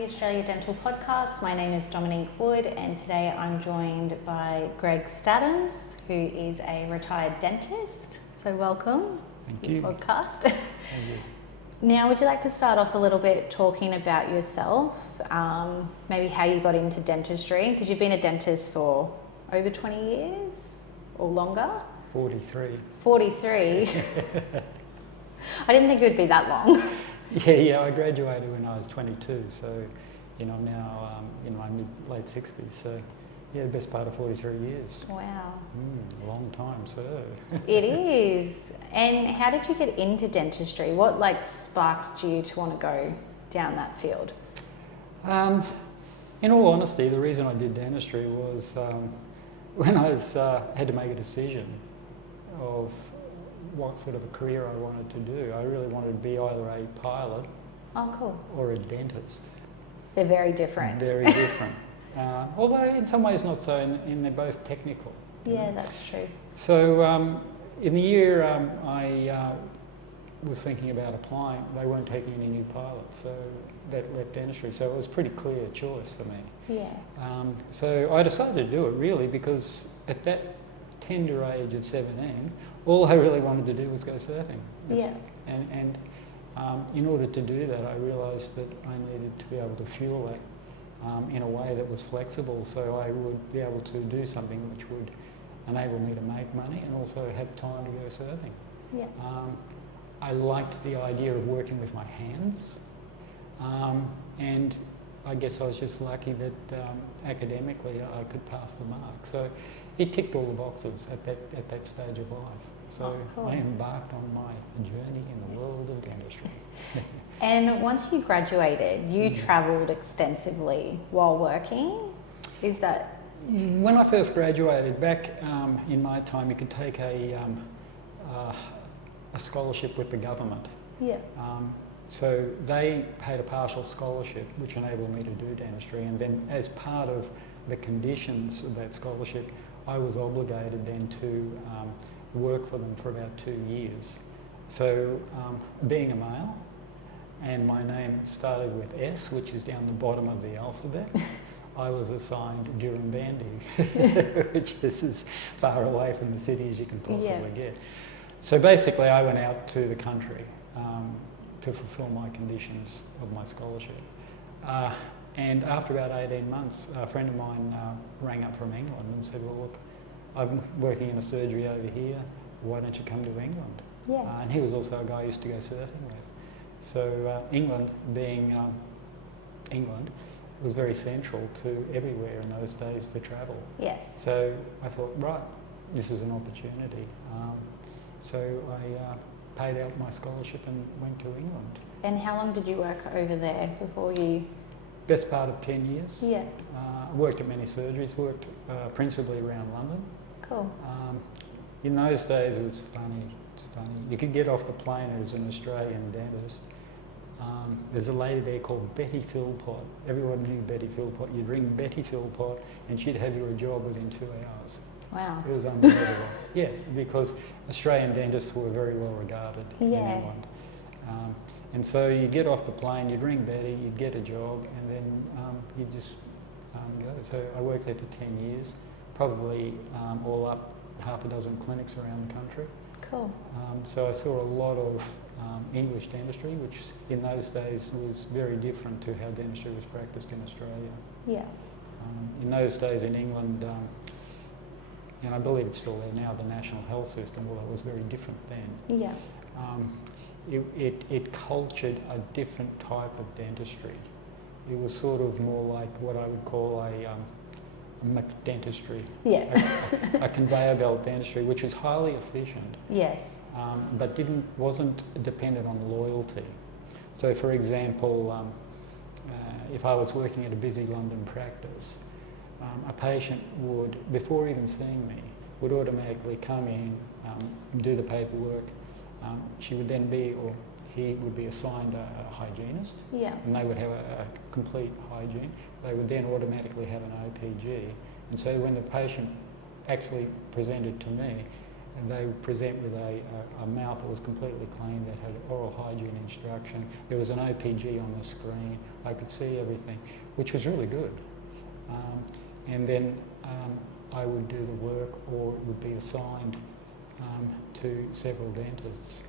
the Australia Dental Podcast. My name is Dominique Wood, and today I'm joined by Greg Staddams, who is a retired dentist. So welcome Thank you. to the podcast. Thank you. Now, would you like to start off a little bit talking about yourself, maybe how you got into dentistry, because you've been a dentist for over 20 years or longer? 43. 43? I didn't think it would be that long. Yeah, I graduated when I was 22, so I'm now in my late 60s, so yeah, the best part of 43 years. Wow. A long time, so. It is. And how did you get into dentistry? What sparked you to want to go down that field? In all honesty, the reason I did dentistry was when I had to make a decision of what sort of a career I wanted to do. I really wanted to be either a pilot or a dentist. They're very different. Very different. Although in some ways not so, and they're both technical. Yeah, that's true. So in the year I was thinking about applying, they weren't taking any new pilots, so that left dentistry. So it was a pretty clear choice for me. Yeah. So I decided to do it really because at that tender age of 17, all I really wanted to do was go surfing. And in order to do that, I realised that I needed to be able to fuel that in a way that was flexible, so I would be able to do something which would enable me to make money and also have time to go surfing. Yeah. I liked the idea of working with my hands, and I guess I was just lucky that academically I could pass the mark. So it ticked all the boxes at that stage of life. So cool. I embarked on my journey in the world of dentistry. And once you graduated, you travelled extensively while working. Is that? When I first graduated, back in my time, you could take a scholarship with the government. Yeah. So they paid a partial scholarship, which enabled me to do dentistry, and then as part of the conditions of that scholarship, I was obligated then to work for them for about 2 years. So being a male, and my name started with S, which is down the bottom of the alphabet, I was assigned Durham-Bandy, which is as far away from the city as you can possibly get. So basically I went out to the country to fulfil my conditions of my scholarship. And after about 18 months, a friend of mine rang up from England and said, well, look, I'm working in a surgery over here, why don't you come to England? Yeah. And he was also a guy I used to go surfing with. So England, being England, was very central to everywhere in those days for travel. Yes. So I thought, right, this is an opportunity. So I paid out my scholarship and went to England. And how long did you work over there before you? Best part of 10 years. Yeah. Worked at many surgeries, worked principally around London. Cool. In those days it was funny, it's funny. You could get off the plane as an Australian dentist. There's a lady there called Betty Philpott. Everyone knew Betty Philpott. You'd ring Betty Philpott and she'd have you a job within 2 hours. Wow. It was unbelievable. Yeah, because Australian dentists were very well regarded in England. And so you'd get off the plane, you'd ring Betty, you'd get a job, and then you'd just go. So I worked there for 10 years, probably all up half a dozen clinics around the country. Cool. So I saw a lot of English dentistry, which in those days was very different to how dentistry was practiced in Australia. Yeah. In those days in England, and I believe it's still there now, the National Health System, although it was very different then. Yeah. It cultured a different type of dentistry. It was sort of more like what I would call a McDentistry. Yeah. a conveyor belt dentistry, which is highly efficient. Yes. But wasn't dependent on loyalty. So for example, if I was working at a busy London practice, a patient would, before even seeing me, would automatically come in, do the paperwork. She would then be, or he would be assigned a hygienist, and they would have a complete hygiene. They would then automatically have an OPG. And so when the patient actually presented to me, and they would present with a mouth that was completely clean, that had oral hygiene instruction. There was an OPG on the screen. I could see everything, which was really good. And then I would do the work, or it would be assigned to several dentists.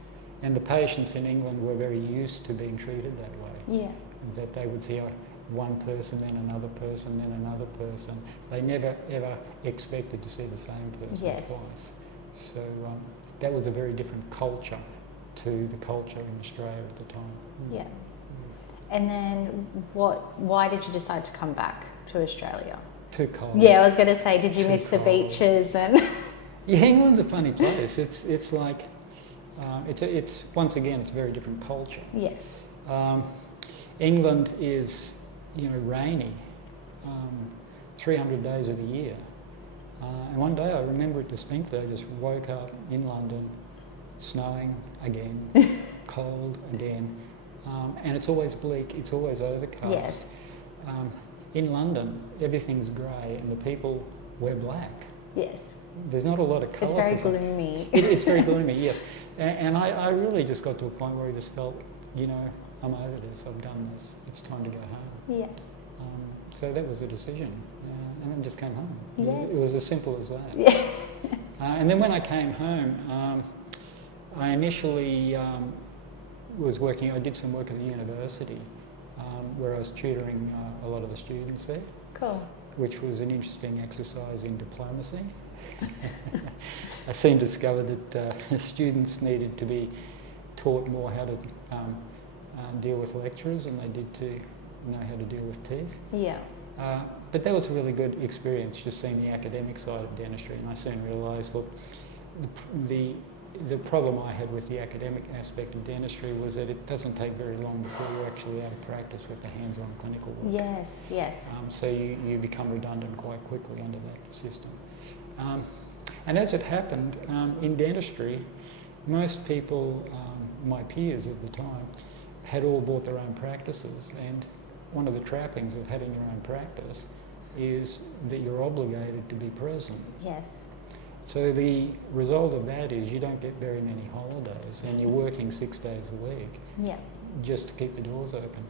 And the patients in England were very used to being treated that way. Yeah. That they would see one person, then another person, then another person. They never ever expected to see the same person Yes. twice. So that was a very different culture to the culture in Australia at the time. Yeah. And then why did you decide to come back to Australia? Too cold. Yeah, I was going to say, did you Too miss the cold. beaches? And Yeah, England's a funny place. It's like, it's once again, it's a very different culture. yes. England is, rainy 300 days of the year. And one day I remember it distinctly. I just woke up in London, snowing again, cold again, and it's always bleak. It's always overcast. Yes. In London, everything's grey, and the people wear black. Yes. There's not a lot of colour. It's very for some- gloomy. It's very gloomy, yes. And I really just got to a point where I just felt, I'm over this, I've done this, it's time to go home. Yeah. So that was a decision, and I just came home. Yeah. It was as simple as that. Yeah. And then when I came home, I initially was working, I did some work at the university where I was tutoring a lot of the students there, Cool. which was an interesting exercise in diplomacy. I soon discovered that students needed to be taught more how to deal with lecturers than they did to know how to deal with teeth. Yeah. But that was a really good experience, just seeing the academic side of dentistry, and I soon realised, look, the problem I had with the academic aspect of dentistry was that it doesn't take very long before you're actually out of practice with the hands-on clinical work. Yes. Yes. So you become redundant quite quickly under that system. And as it happened, in dentistry, most people, my peers at the time, had all bought their own practices, and one of the trappings of having your own practice is that you're obligated to be present. Yes. So the result of that is you don't get very many holidays, and you're working 6 days a week Yeah. just to keep the doors open.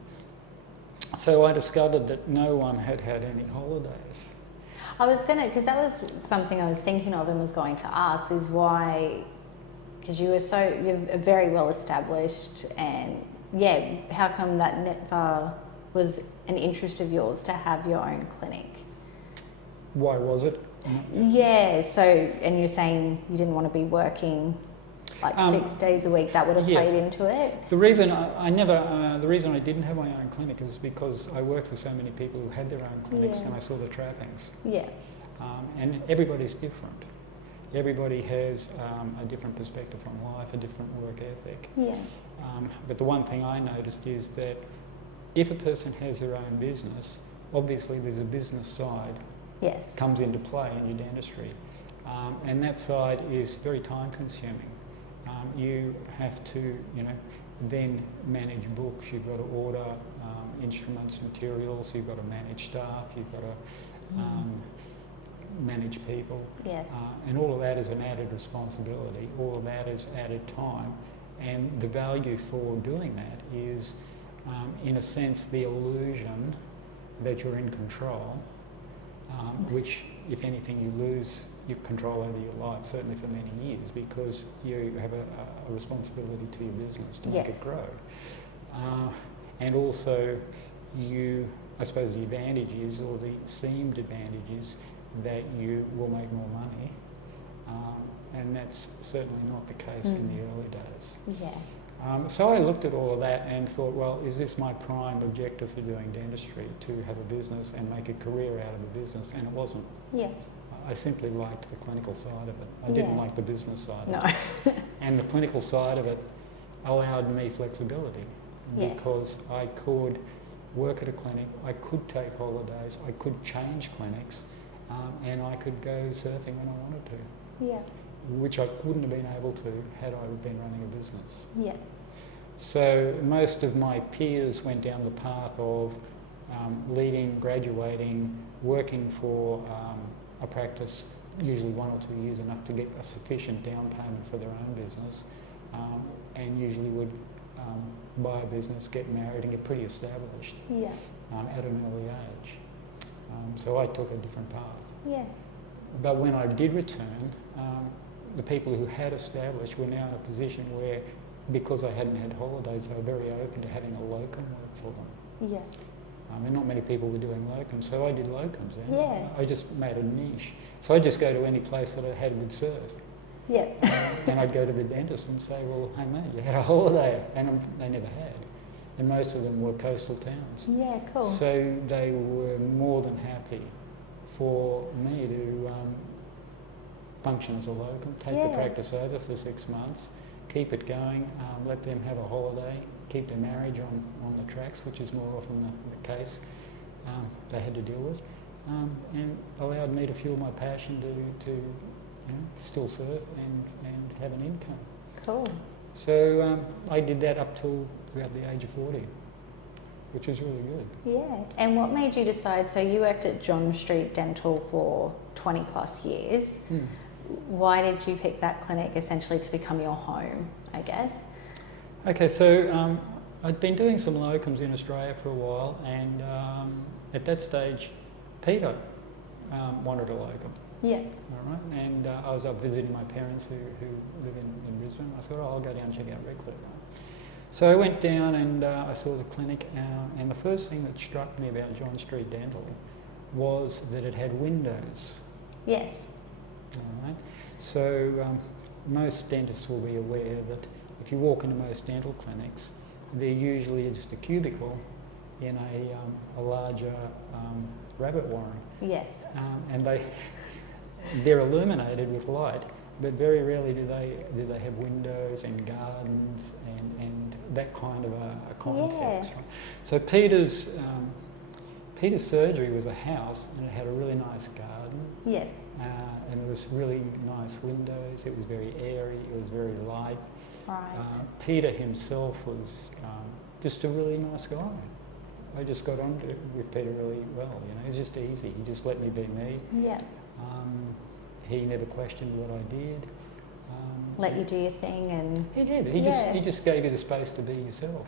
So I discovered that no one had had any holidays. I was going to, because that was something I was thinking of and was going to ask, is why, because you're very well established, and yeah, how come that never was an interest of yours to have your own clinic? Why was it? Yeah, so, and you're saying you didn't want to be working like 6 days a week, that would have yes. played into it? The reason the reason I didn't have my own clinic is because I worked with so many people who had their own clinics, Yeah. and I saw the trappings. Yeah. And everybody's different. Everybody has a different perspective on life, a different work ethic. Yeah. But the one thing I noticed is that if a person has their own business, obviously there's a business side Yes. comes into play in your dentistry, and that side is very time consuming. You have to, then manage books, you've got to order instruments, materials, you've got to manage staff, you've got to manage people. Yes. And all of that is an added responsibility, all of that is added time, and the value for doing that is, in a sense, the illusion that you're in control, which, if anything, you lose your control over your life, certainly for many years, because you have a responsibility to your business to make it Yes. grow. And also, I suppose the advantage is, or the seemed advantage is, that you will make more money, and that's certainly not the case in the early days. Yeah. So I looked at all of that and thought, well, is this my prime objective for doing dentistry, to have a business and make a career out of a business? And it wasn't. Yeah. I simply liked the clinical side of it. I didn't Yeah. like the business side No. of it. And the clinical side of it allowed me flexibility, Yes. because I could work at a clinic, I could take holidays, I could change clinics, and I could go surfing when I wanted to, Yeah. which I wouldn't have been able to had I been running a business. Yeah. So most of my peers went down the path of leaving, graduating, working for a practice usually 1 or 2 years, enough to get a sufficient down payment for their own business, and usually would buy a business, get married and get pretty established at an early age. So I took a different path. Yeah. But when I did return, the people who had established were now in a position where, because I hadn't had holidays, they were very open to having a locum work for them. Yeah. And not many people were doing locums, so I did locums then. Yeah. I just made a niche. So I'd just go to any place that I had a good serve. Yeah. And I'd go to the dentist and say, well, hey mate, you had a holiday. And they never had. And most of them were coastal towns. Yeah, cool. So they were more than happy for me to function as a locum, take the practice over for 6 months, keep it going, let them have a holiday, keep their marriage on the tracks, which is more often the case they had to deal with, and allowed me to fuel my passion to still serve and have an income. Cool. So I did that up till about the age of 40, which was really good. Yeah. And what made you decide, so you worked at John Street Dental for 20 plus years. Why did you pick that clinic essentially to become your home, I guess? Okay, so I'd been doing some locums in Australia for a while, and at that stage, Peter wanted a locum. Yeah. All right, and I was up visiting my parents who live in Brisbane. I thought, oh, I'll go down and check out Redcliffe. So I went down and I saw the clinic, and the first thing that struck me about John Street Dental was that it had windows. Yes. All right. So most dentists will be aware that if you walk into most dental clinics, they're usually just a cubicle in a larger rabbit warren. Yes. And they're illuminated with light, but very rarely do they have windows and gardens and that kind of a context. Yeah. So Peter's surgery was a house, and it had a really nice garden. Yes. And there was really nice windows. It was very airy. It was very light. Right. Peter himself was just a really nice guy. I just got on with Peter really well. He was just easy. He just let me be me. Yeah. He never questioned what I did. Let you do your thing, and he did. He just gave you the space to be yourself.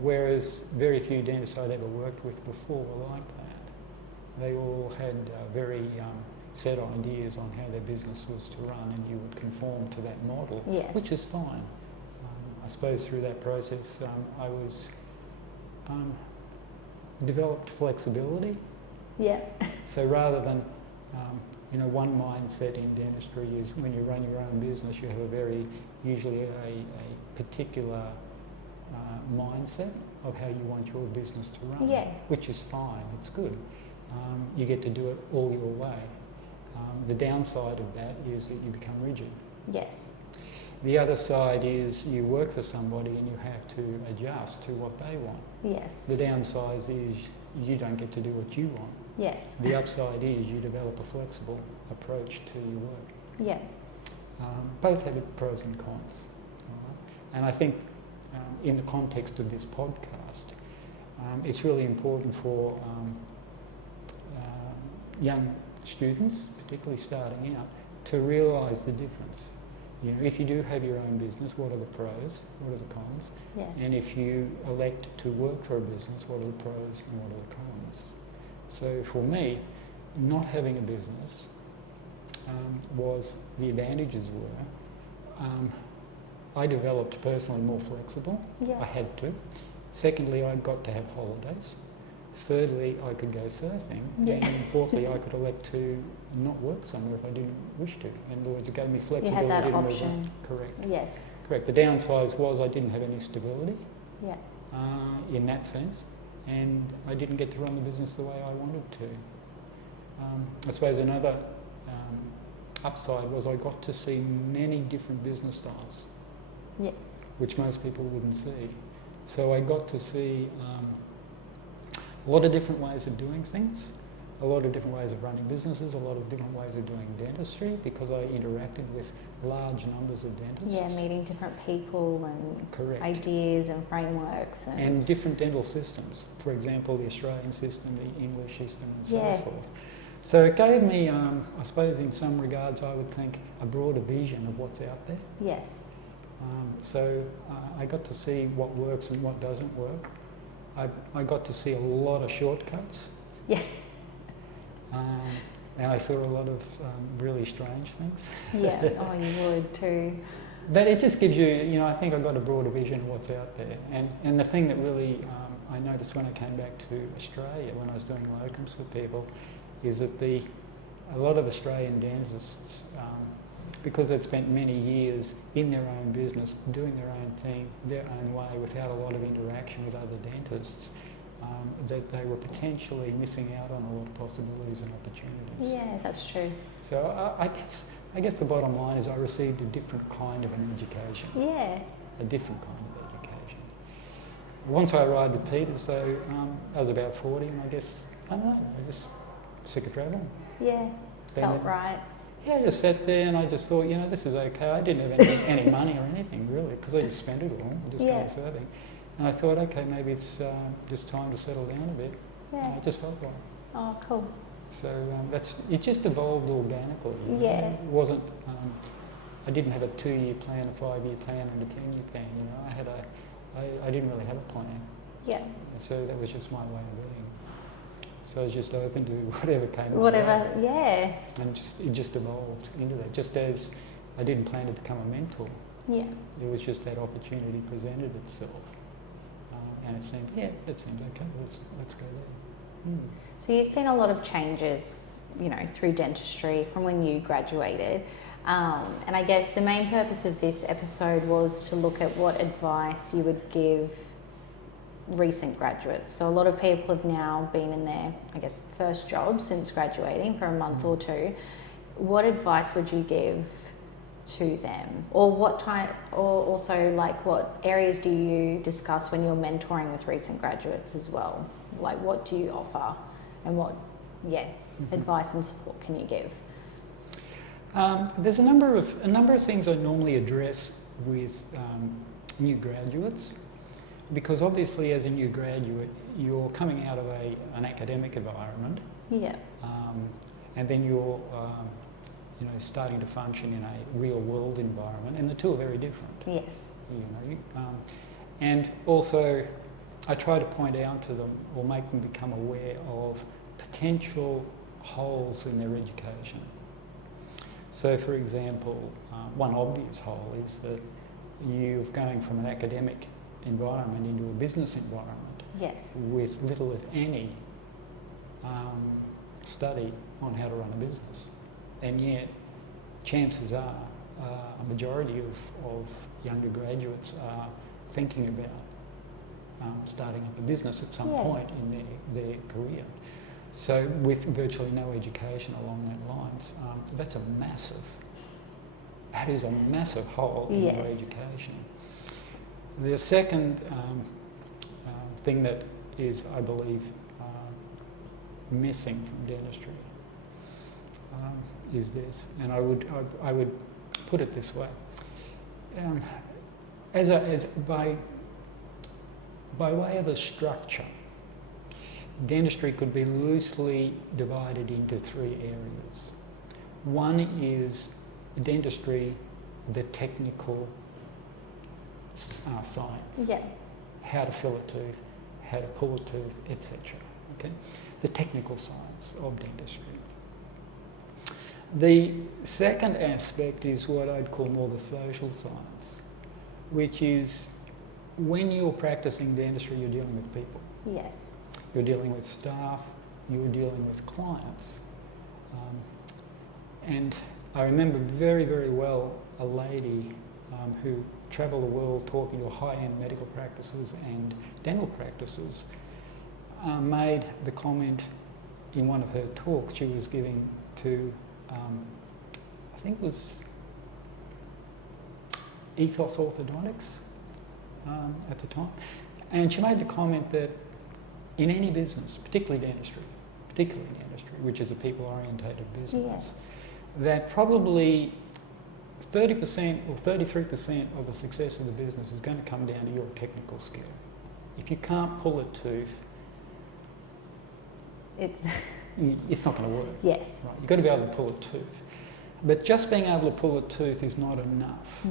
Whereas very few dentists I'd ever worked with before were like that. They all had very set ideas on how their business was to run, and you would conform to that model, which is fine. I suppose through that process I was developed flexibility. Yeah. So rather than one mindset in dentistry is when you run your own business, you have usually a particular mindset of how you want your business to run, which is fine, it's good. You get to do it all your way. The downside of that is that you become rigid. Yes. The other side is you work for somebody and you have to adjust to what they want. Yes. The downside is you don't get to do what you want. Yes. The upside is you develop a flexible approach to your work. Yeah. Both have pros and cons. And I think in the context of this podcast, it's really important for young students, particularly starting out, to realise the difference. If you do have your own business, what are the pros, what are the cons? Yes. And if you elect to work for a business, what are the pros and what are the cons? So for me, not having a business the advantages were, I developed personally more flexible. Yeah. I had to. Secondly, I got to have holidays. Thirdly, I could go surfing. Yeah. And fourthly, I could elect to not work somewhere if I didn't wish to. In other words, it gave me You flexibility. had that to move option. on. Correct. Yes. Correct. The downside was I didn't have any stability Yeah. in that sense, and I didn't get to run the business the way I wanted to. I suppose another upside was I got to see many different business styles, Yeah. which most people wouldn't see. So I got to see a lot of different ways of doing things, a lot of different ways of running businesses, a lot of different ways of doing dentistry, because I interacted with large numbers of dentists. Yeah, meeting different people and Correct. ideas and frameworks. And different dental systems. For example, the Australian system, the English system, and so forth. So it gave me, I suppose in some regards I would think, a broader vision of what's out there. Yes. So I got to see what works and what doesn't work. I got to see a lot of shortcuts. Yeah. And I saw a lot of really strange things. Yeah. Oh, you would too. But it just gives you, I think I got a broader vision of what's out there. And the thing that really I noticed when I came back to Australia, when I was doing locums for people, is that a lot of Australian dentists, because they've spent many years in their own business, doing their own thing, their own way, without a lot of interaction with other dentists, that they were potentially missing out on a lot of possibilities and opportunities. Yeah, that's true. So I guess the bottom line is I received a different kind of an education. Yeah. A different kind of education. Once I arrived at Peters, though, I was about 40, and I guess, I don't know, I was just sick of travelling. Yeah, felt right. Yeah, I just sat there and I just thought, this is okay. I didn't have any money or anything really, because I just spent it all, just going serving. And I thought, okay, maybe it's just time to settle down a bit. Yeah. And it just felt right. Oh, cool. So it just evolved organically. Yeah. It wasn't, I didn't have a 2-year plan, a 5-year plan, and a 10-year plan. I didn't really have a plan. Yeah. So that was just my way of being. So I was just open to whatever came my Whatever, way. yeah. And it just evolved into that. Just as I didn't plan to become a mentor. Yeah. It was just that opportunity presented itself. And it seemed okay, let's go there. So you've seen a lot of changes, through dentistry from when you graduated. And I guess the main purpose of this episode was to look at what advice you would give recent graduates. So a lot of people have now been in their, first job since graduating for a month or two. What advice would you give to them? Or what what areas do you discuss when you're mentoring with recent graduates as well? Like, what do you offer, and what advice and support can you give? There's a number of things I normally address with new graduates, because obviously as a new graduate you're coming out of an academic environment, and then you're starting to function in a real world environment, and the two are very different. Yes. And also I try to point out to them or make them become aware of potential holes in their education. So for example, one obvious hole is that you're going from an academic environment into a business environment. Yes. With little, if any, study on how to run a business. And yet, chances are, a majority of younger graduates are thinking about starting up a business at some point in their career. So with virtually no education along that lines, that is a massive hole in your education. The second thing that is, I believe, missing from dentistry is this, and I would put it this way: by way of a structure, dentistry could be loosely divided into 3 areas. One is dentistry, the technical science. Yeah. How to fill a tooth, how to pull a tooth, etc. Okay? The technical science of dentistry. The second aspect is what I'd call more the social science, which is when you're practicing dentistry, you're dealing with people. Yes. You're dealing with staff, you're dealing with clients. And I remember very, very well a lady who travelled the world talking to high-end medical practices and dental practices, made the comment in one of her talks she was giving to, I think it was Ethos Orthodontics at the time, and she made the comment that in any business, particularly dentistry, which is a people-orientated business, that probably 30% or 33% of the success of the business is going to come down to your technical skill. If you can't pull a tooth, it's it's not going to work. Yes. Right? You've got to be able to pull a tooth. But just being able to pull a tooth is not enough.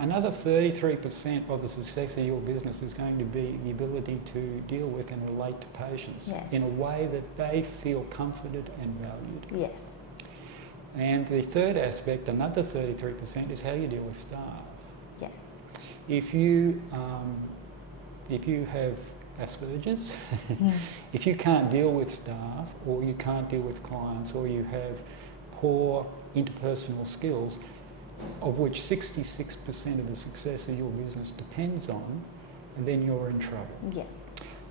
Another 33% of the success of your business is going to be the ability to deal with and relate to patients in a way that they feel comforted and valued. Yes. And the third aspect, another 33%, is how you deal with staff. Yes. If you have Asperger's, if you can't deal with staff, or you can't deal with clients, or you have poor interpersonal skills, of which 66% of the success of your business depends on, and then you're in trouble. Yeah.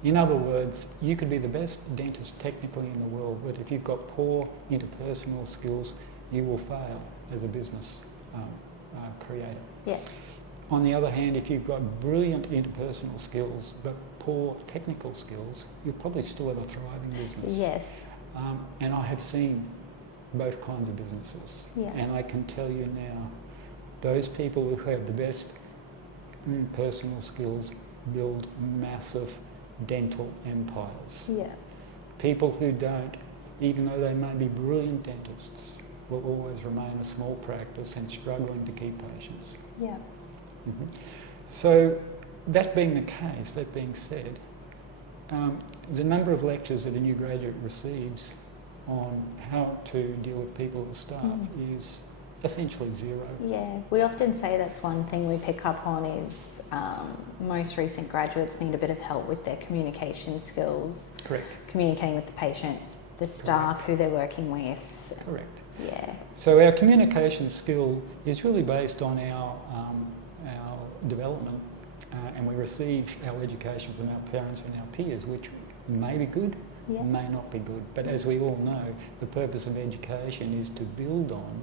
In other words, you could be the best dentist technically in the world, but if you've got poor interpersonal skills, you will fail as a business creator. Yeah. On the other hand, if you've got brilliant interpersonal skills but poor technical skills, you'll probably still have a thriving business. Yes. And I have seen both kinds of businesses. Yeah. And I can tell you now, those people who have the best personal skills build massive dental empires. Yeah. People who don't, even though they may be brilliant dentists, will always remain a small practice and struggling to keep patients. Yeah. So that being the case, that being said, the number of lectures that a new graduate receives on how to deal with people or staff is essentially zero. Yeah, we often say that's one thing we pick up on is most recent graduates need a bit of help with their communication skills. Correct. Communicating with the patient, the staff who they're working with. Correct. Yeah. So our communication skill is really based on our development, and we receive our education from our parents and our peers, which may be good, may not be good. But as we all know, the purpose of education is to build on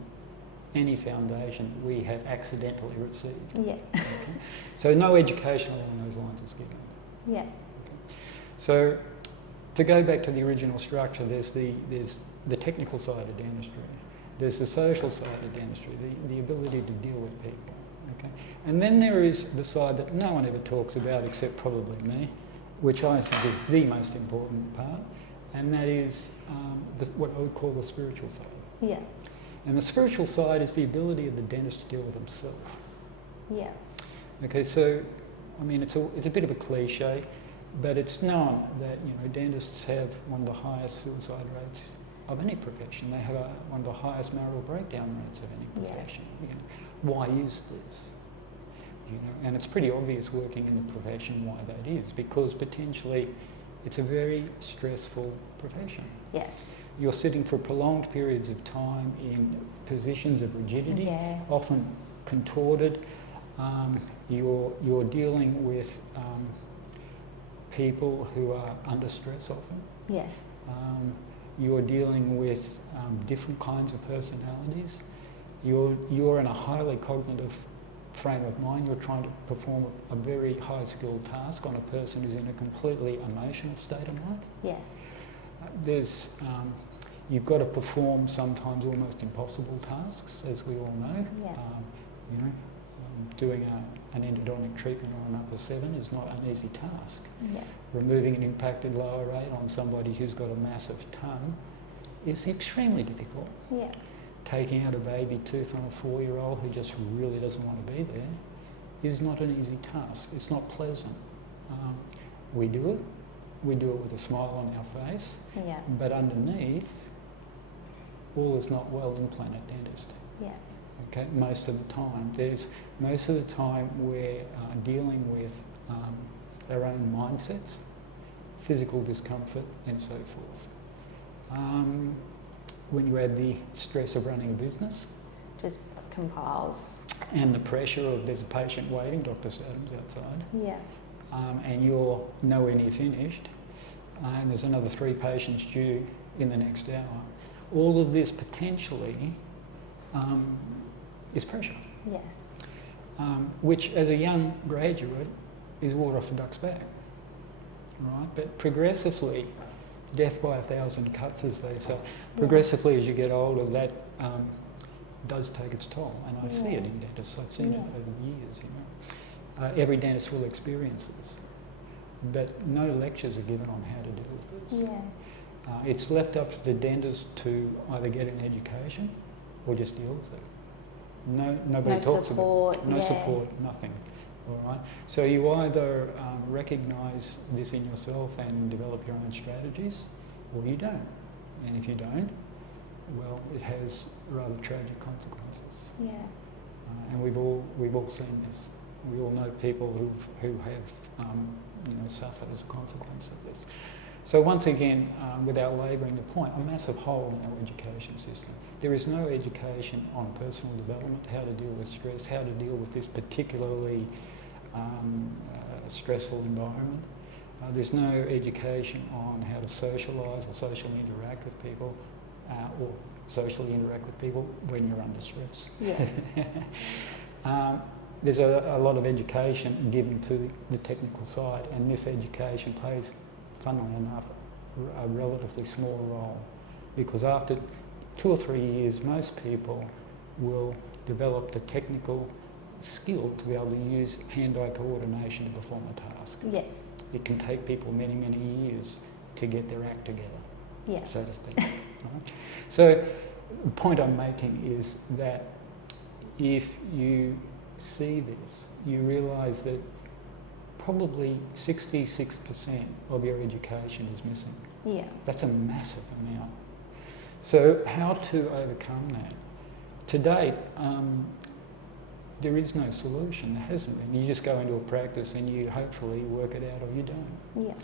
any foundation we have accidentally received. Yeah. Okay? So no education along those lines is given. Yeah. Okay. So to go back to the original structure, there's the technical side of dentistry. There's the social side of dentistry, the ability to deal with people. Okay? And then there is the side that no one ever talks about except probably me, which I think is the most important part, and that is what I would call the spiritual side. Yeah. And the spiritual side is the ability of the dentist to deal with himself. Yeah. Okay, so I mean it's a bit of a cliche, but it's known that dentists have one of the highest suicide rates of any profession. They have one of the highest marital breakdown rates of any profession. Yes. Why is this? And it's pretty obvious working in the profession why that is, because potentially it's a very stressful profession. Yes. You're sitting for prolonged periods of time in positions of rigidity, often contorted. You're dealing with people who are under stress often. Yes. You're dealing with different kinds of personalities. You're in a highly cognitive frame of mind. You're trying to perform a very high skilled task on a person who's in a completely emotional state of mind. Yes. You've got to perform sometimes almost impossible tasks, as we all know. Yeah. Doing an endodontic treatment on an upper 7 is not an easy task. Yeah. Removing an impacted lower 8 on somebody who's got a massive tongue is extremely difficult. Yeah. Taking out a baby tooth on a 4-year-old who just really doesn't want to be there is not an easy task. It's not pleasant. We do it. We do it with a smile on our face. Yeah. But underneath, all is not well in Planet Dentist. Yeah. Okay, most of the time. Most of the time we're dealing with our own mindsets, physical discomfort, and so forth. When you add the stress of running a business, Just compiles. and the pressure of there's a patient waiting, Dr. Statum's outside, Yeah. and you're nowhere near finished, and there's another 3 patients due in the next hour, all of this potentially is pressure. Yes. Which as a young graduate is water off a duck's back, right? But progressively, death by 1,000 cuts, as they say, progressively as you get older, that does take its toll, and I see it in dentists. I've seen it over years. Every dentist will experience this, but no lectures are given on how to deal with this. Yeah. It's left up to the dentist to either get an education or just deal with it. Nobody No talks support, about it. No support, nothing. All right. So you either recognise this in yourself and develop your own strategies, or you don't. And if you don't, well, it has rather tragic consequences. Yeah. And we've all seen this. We all know people who have suffered as a consequence of this. So once again, without labouring the point, a massive hole in our education system. There is no education on personal development, how to deal with stress, how to deal with this particularly stressful environment. There's no education on how to socialise or socially interact with people, or socially interact with people when you're under stress. Yes. There's a lot of education given to the technical side, and this education plays, funnily enough, a relatively small role, because after 2 or 3 years, most people will develop the technical skill to be able to use hand-eye coordination to perform a task. Yes. It can take people many, many years to get their act together, Yeah. so to speak. Right? So the point I'm making is that if you see this, you realise that probably 66% of your education is missing. Yeah. That's a massive amount. So how to overcome that? To date, there is no solution. There hasn't been. You just go into a practice and you hopefully work it out, or you don't. Yeah.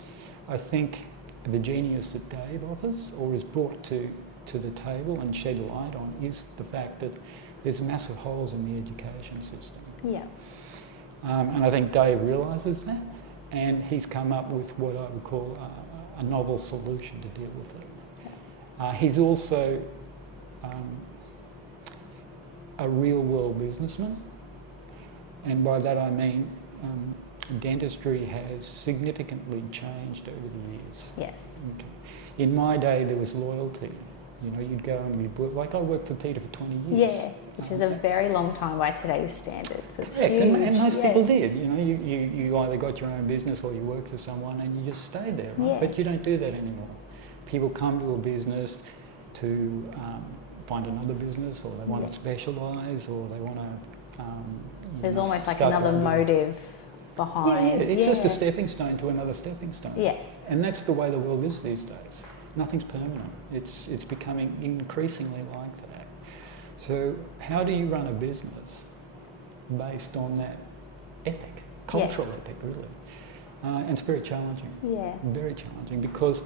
I think the genius that Dave offers, or is brought to the table and shed light on, is the fact that there's massive holes in the education system. Yeah. And I think Dave realises that, and he's come up with what I would call a novel solution to deal with it. He's also a real-world businessman, and by that I mean dentistry has significantly changed over the years. Yes. Okay. In my day, there was loyalty. You know, you'd go and you'd work, like I worked for Peter for 20 years. Yeah, which is a very long time by today's standards. It's Yeah, huge. and most people did. You know, you either got your own business or you worked for someone and you just stayed there, right? Yeah. But you don't do that anymore. People come to a business to find another business, or they want to specialise, or they want to... There's almost like start another their own business. motive behind. Yeah, it's just a stepping stone to another stepping stone. Yes. And that's the way the world is these days. Nothing's permanent. It's becoming increasingly like that. So how do you run a business based on that ethic, cultural Yes. ethic, really? And it's very challenging. Yeah. Very challenging, because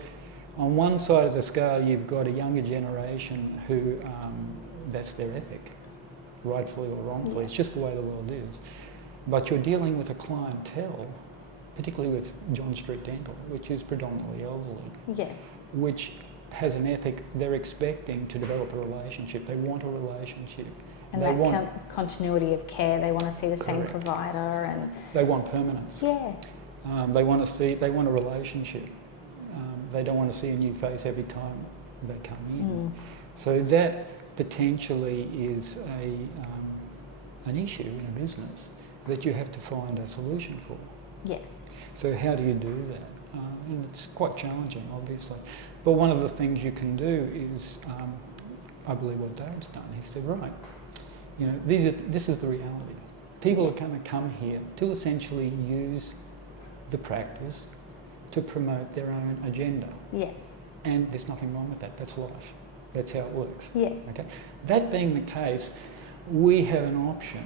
on one side of the scale you've got a younger generation who that's their ethic, rightfully or wrongfully. Yeah. It's just the way the world is. But you're dealing with a clientele, particularly with John Street Dental, which is predominantly elderly, Yes. which has an ethic. They're expecting to develop a relationship. They want a relationship. And they that continuity of care, they want to see the same Correct. provider, and They want permanence. yeah. They want a relationship. They don't want to see a new face every time they come in. So that potentially is an issue in a business that you have to find a solution for. Yes. So how do you do that? And it's quite challenging, obviously. But one of the things you can do is, I believe what Dave's done. He said, right, you know, this is the reality. People are going to come here to essentially use the practice to promote their own agenda. Yes. And there's nothing wrong with that. That's life. That's how it works. Yeah. Okay. That being the case, we have an option.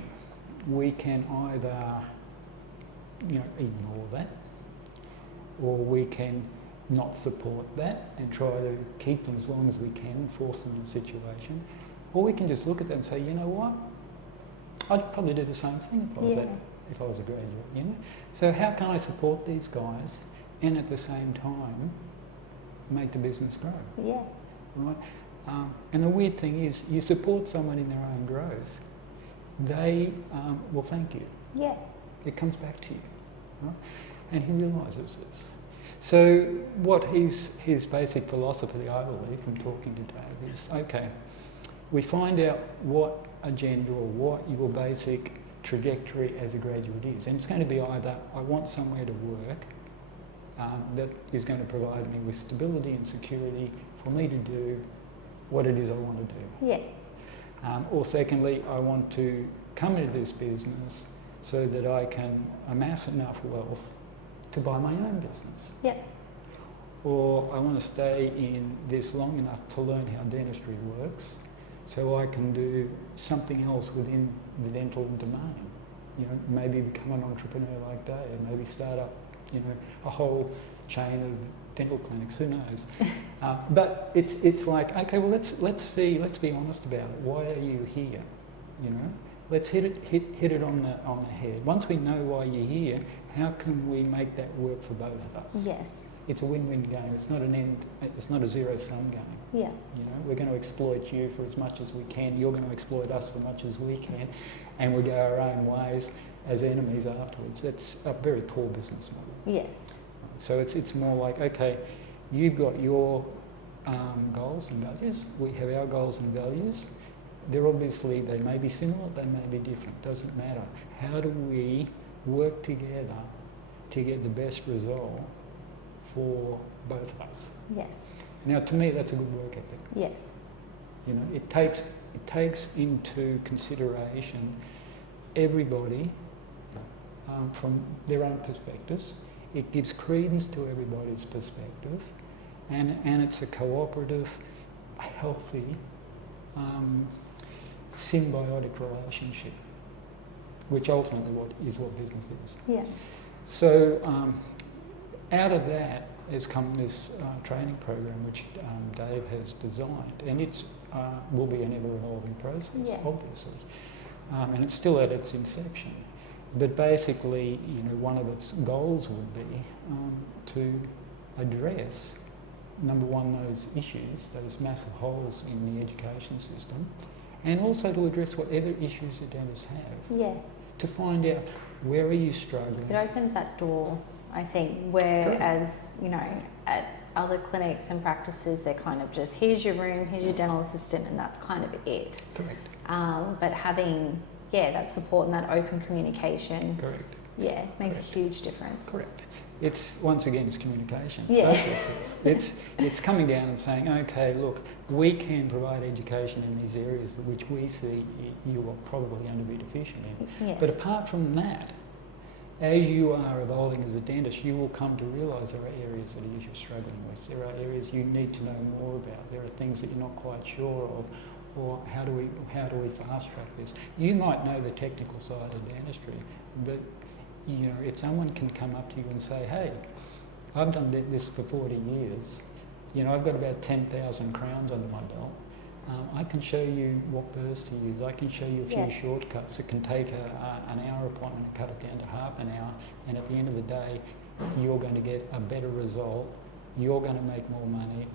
We can either, you know, ignore that, or we can not support that and try to keep them as long as we can, force them in a situation, or we can just look at them and say, you know what, I'd probably do the same thing if I was a graduate, you know. So how can I support these guys and at the same time make the business grow? Yeah. Right? And the weird thing is, you support someone in their own growth, they will thank you. Yeah. It comes back to you. Right? And he realises this. So what his basic philosophy, I believe, from talking to Dave, is, okay, we find out what agenda or what your basic trajectory as a graduate is. And it's going to be either, I want somewhere to work that is going to provide me with stability and security for me to do what it is I want to do. Yeah. Or secondly, I want to come into this business so that I can amass enough wealth to buy my own business. Yeah. Or I want to stay in this long enough to learn how dentistry works so I can do something else within the dental domain. You know, maybe become an entrepreneur like Dave, maybe start up, you know, a whole chain of dental clinics, who knows. But it's like, okay, well let's be honest about it. Why are you here? You know? Let's hit it on the head. Once we know why you're here, how can we make that work for both of us? Yes. It's a win-win game. It's not a zero-sum game. Yeah. You know, we're going to exploit you for as much as we can. You're going to exploit us for as much as we can, and we'll go our own ways as enemies afterwards. That's a very poor business model. Yes. So it's more like, okay, you've got your goals and values. We have our goals and values. They may be similar, they may be different. Doesn't matter. How do we work together to get the best result for both of us? Yes. Now, to me, that's a good work ethic. Yes. You know, it takes into consideration everybody from their own perspectives. It gives credence to everybody's perspective, and it's a cooperative, healthy, symbiotic relationship, which ultimately what business is. Yeah. So out of that has come this training program which Dave has designed, and it's will be an ever-evolving process, Yeah. obviously, and it's still at its inception. But basically, you know, one of its goals would be to address, number one, those issues, those massive holes in the education system, and also to address whatever issues the dentists have. Yeah. To find out where are you struggling. It opens that door, I think, whereas, you know, at other clinics and practices, they're kind of just, here's your room, here's your dental assistant, and that's kind of it. Correct. But having, that support and that open communication, Correct. Makes Correct. a huge difference. Correct. It's, once again, it's communication. Yeah. It's coming down and saying, okay, look, we can provide education in these areas which we see you are probably going to be deficient in. Yes. But apart from that, as you are evolving as a dentist, you will come to realise there are areas that you're struggling with. There are areas you need to know more about. There are things that you're not quite sure of, or how do we fast track this? You might know the technical side of dentistry, but you know, if someone can come up to you and say, hey, I've done this for 40 years, you know, I've got about 10,000 crowns under my belt, I can show you what burrs to use, I can show you a few Yes. shortcuts that can take an hour appointment and cut it down to half an hour, and at the end of the day, you're going to get a better result, you're going to make more money,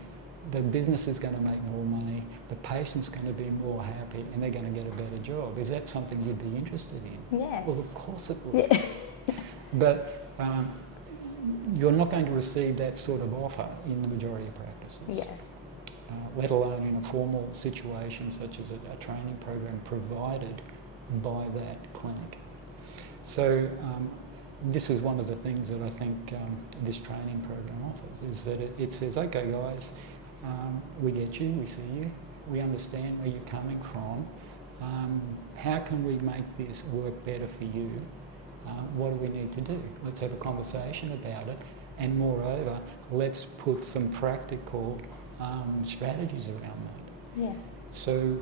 the business is going to make more money, the patient's going to be more happy, and they're going to get a better job. Is that something you'd be interested in? Yeah. Well, of course it would. Yeah. But you're not going to receive that sort of offer in the majority of practices. Yes. Let alone in a formal situation such as a training program provided by that clinic. So this is one of the things that I think this training program offers, is that it says, okay guys, we get you, we see you, we understand where you're coming from, how can we make this work better for you? What do we need to do? Let's have a conversation about it, and moreover, let's put some practical strategies around that. Yes. So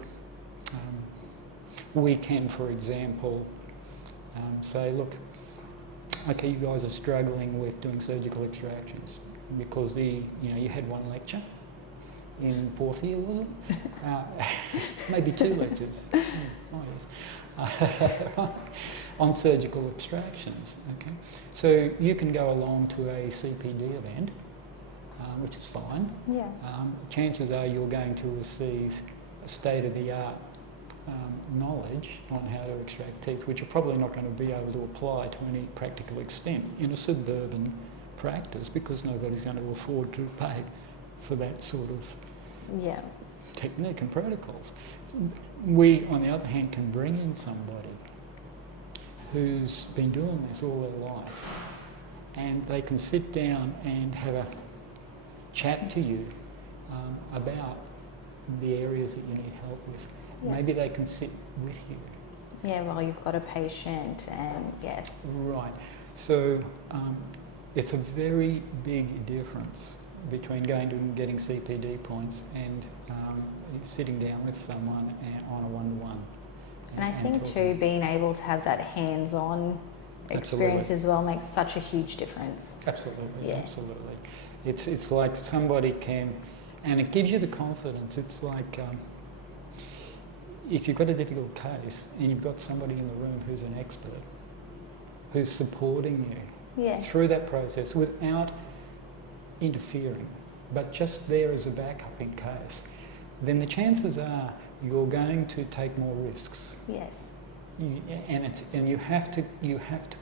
we can, for example, say, look, okay, you guys are struggling with doing surgical extractions because you had one lecture in fourth year, was it? Maybe 2 lectures. Oh yes. On surgical extractions. Okay, so you can go along to a CPD event, which is fine. Yeah. Chances are you're going to receive state-of-the-art knowledge on how to extract teeth, which you're probably not going to be able to apply to any practical extent in a suburban practice, because nobody's going to afford to pay for that sort of technique and protocols. We, on the other hand, can bring in somebody who's been doing this all their life and they can sit down and have a chat to you about the areas that you need help with. Yeah. Maybe they can sit with you. Yeah, well, you've got a patient, and yes. Right. So it's a very big difference between going to and getting CPD points and sitting down with someone on a one-to-one. And I think talking. too, being able to have that hands-on experience Absolutely. as well makes such a huge difference. Absolutely, Yeah. absolutely. It's like somebody can, and it gives you the confidence. It's like if you've got a difficult case and you've got somebody in the room who's an expert, who's supporting you Yeah. through that process without interfering, but just there as a backup in case, then the chances are you're going to take more risks. Yes. And you have to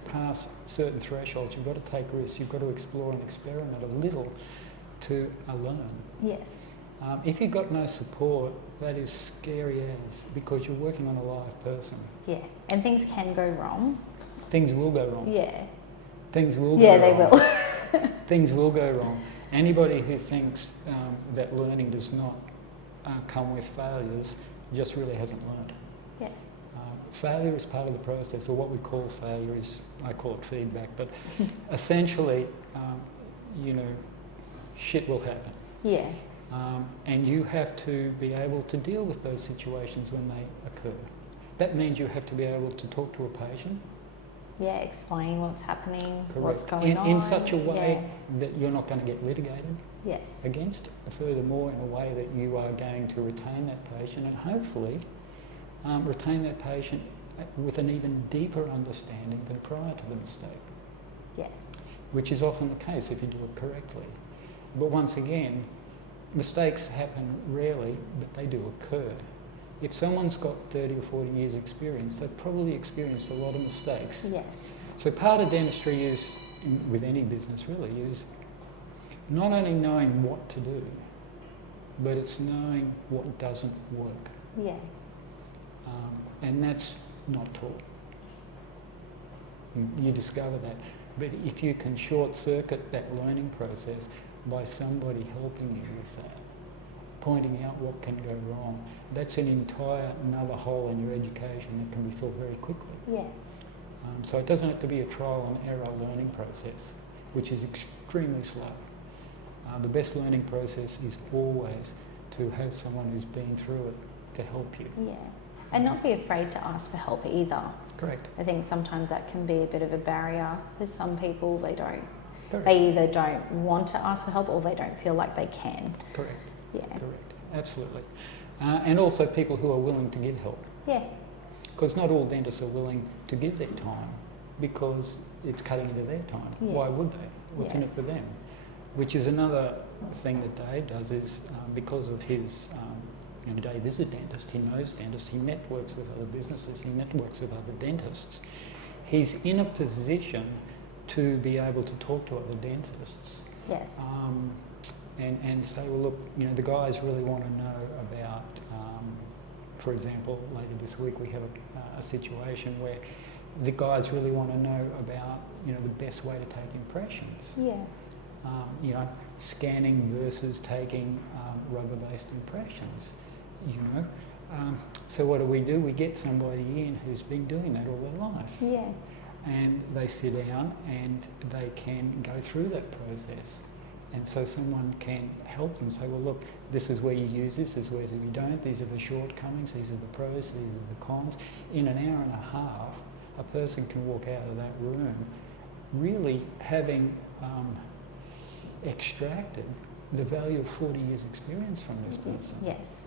pass certain thresholds. You've got to take risks. You've got to explore and experiment a little to learn. Yes. If you've got no support, that is scary as, because you're working on a live person. Yeah. And things can go wrong. Things will go wrong. Yeah. Things will go Yeah, wrong. they will. Things will go wrong. Anybody who thinks that learning does not come with failures just really hasn't learned. Yeah. Failure is part of the process, or what we call failure is, I call it feedback, but essentially, shit will happen. Yeah. And you have to be able to deal with those situations when they occur. That means you have to be able to talk to a patient. Yeah, explain what's happening, Correct. what's going on. In such a way that you're not going to get litigated Yes. against. Furthermore, in a way that you are going to retain that patient and hopefully retain that patient with an even deeper understanding than prior to the mistake, Yes. which is often the case if you do it correctly. But once again, mistakes happen rarely, but they do occur. If someone's got 30 or 40 years experience, they've probably experienced a lot of mistakes. Yes. So part of dentistry is, with any business really, is not only knowing what to do, but it's knowing what doesn't work. Yeah. And that's not taught. You discover that. But if you can short circuit that learning process by somebody helping you with that, pointing out what can go wrong, that's an entire another hole in your education that can be filled very quickly. Yeah. So it doesn't have to be a trial and error learning process, which is extremely slow. The best learning process is always to have someone who's been through it to help you. Yeah. And not be afraid to ask for help either. Correct. I think sometimes that can be a bit of a barrier for some people. Correct. They either don't want to ask for help or they don't feel like they can. Correct. Yeah. Correct. Absolutely. And also people who are willing to give help. Yeah. Because not all dentists are willing to give their time because it's cutting into their time. Why Yes. would they? What's in it Yes. for them? Which is another thing that Dave does is because of his, Dave is a dentist, he knows dentists, he networks with other businesses, he networks with other dentists. He's in a position to be able to talk to other dentists Yes. and say, well, look, the guys really want to know about, for example, later this week we have a situation where the guys really want to know about, the best way to take impressions. Yeah. Scanning versus taking rubber-based impressions, So what do? We get somebody in who's been doing that all their life. Yeah. And they sit down and they can go through that process. And so someone can help them say, well, look, this is where you use this is where you don't, these are the shortcomings, these are the pros, these are the cons. In an hour and a half, a person can walk out of that room really having extracted the value of 40 years experience from this person. Yes.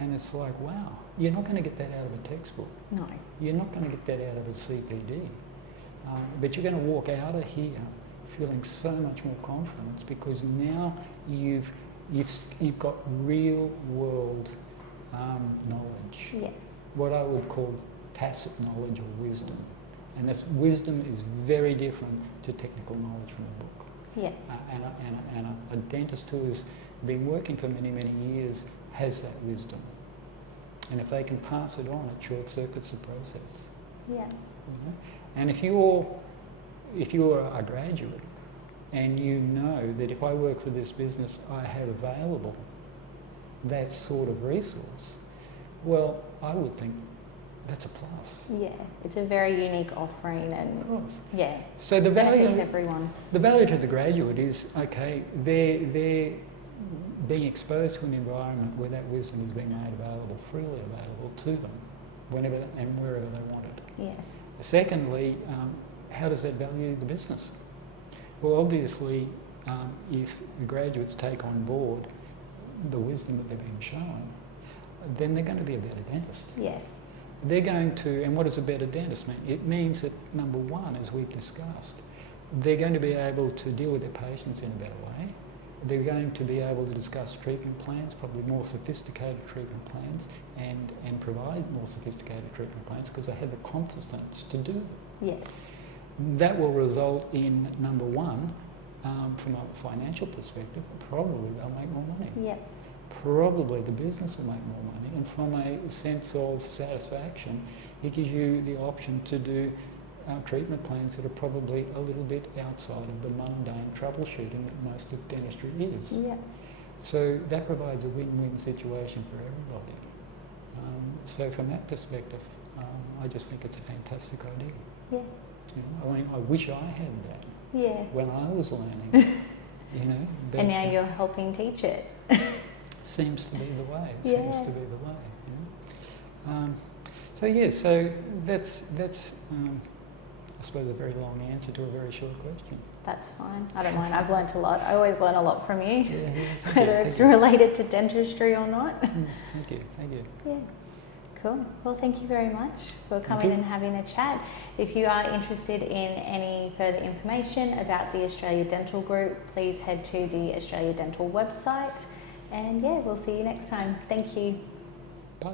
And it's like, wow, you're not going to get that out of a textbook. No. You're not going to get that out of a CPD. But you're going to walk out of here feeling so much more confidence because now you've got real world knowledge. Yes. What I would call tacit knowledge or wisdom. And this wisdom is very different to technical knowledge from a book. Yeah. And a dentist who has been working for many, many years has that wisdom. And if they can pass it on, it short circuits the process. Yeah. And if you're if you're a graduate and you know that if I work for this business, I have available that sort of resource, well, I would think that's a plus. Yeah, it's a very unique offering, and Of course. yeah, So the benefits value, everyone. the value to the graduate is, okay, they're being exposed to an environment where that wisdom is being made available, freely available to them, whenever and wherever they want it. Yes. Secondly, how does that value the business? Well, obviously, if the graduates take on board the wisdom that they're being shown, then they're going to be a better dentist. Yes. They're going to, and what does a better dentist mean? It means that, number one, as we've discussed, they're going to be able to deal with their patients in a better way. They're going to be able to discuss treatment plans, probably more sophisticated treatment plans, and provide more sophisticated treatment plans because they have the competence to do them. Yes. That will result in, number one, from a financial perspective, probably they'll make more money. Yep. Probably the business will make more money, and from a sense of satisfaction, it gives you the option to do treatment plans that are probably a little bit outside of the mundane troubleshooting that most of dentistry is. Yep. So that provides a win-win situation for everybody. So from that perspective, I just think it's a fantastic idea. Yeah. You know, I mean, I wish I had that Yeah. when I was learning. You know, but And now you're helping teach it. seems to be the way. It Yeah. seems to be the way. You know? So yeah, so that's I suppose a very long answer to a very short question. That's fine. I don't mind. I've learnt a lot. I always learn a lot from you, Yeah, whether it's related to dentistry or not. Thank you, thank you. Yeah. Cool. Well, thank you very much for coming you. and having a chat. If you are interested in any further information about the Australia Dental Group, please head to the Australia Dental website. And yeah, we'll see you next time. Thank you. Bye.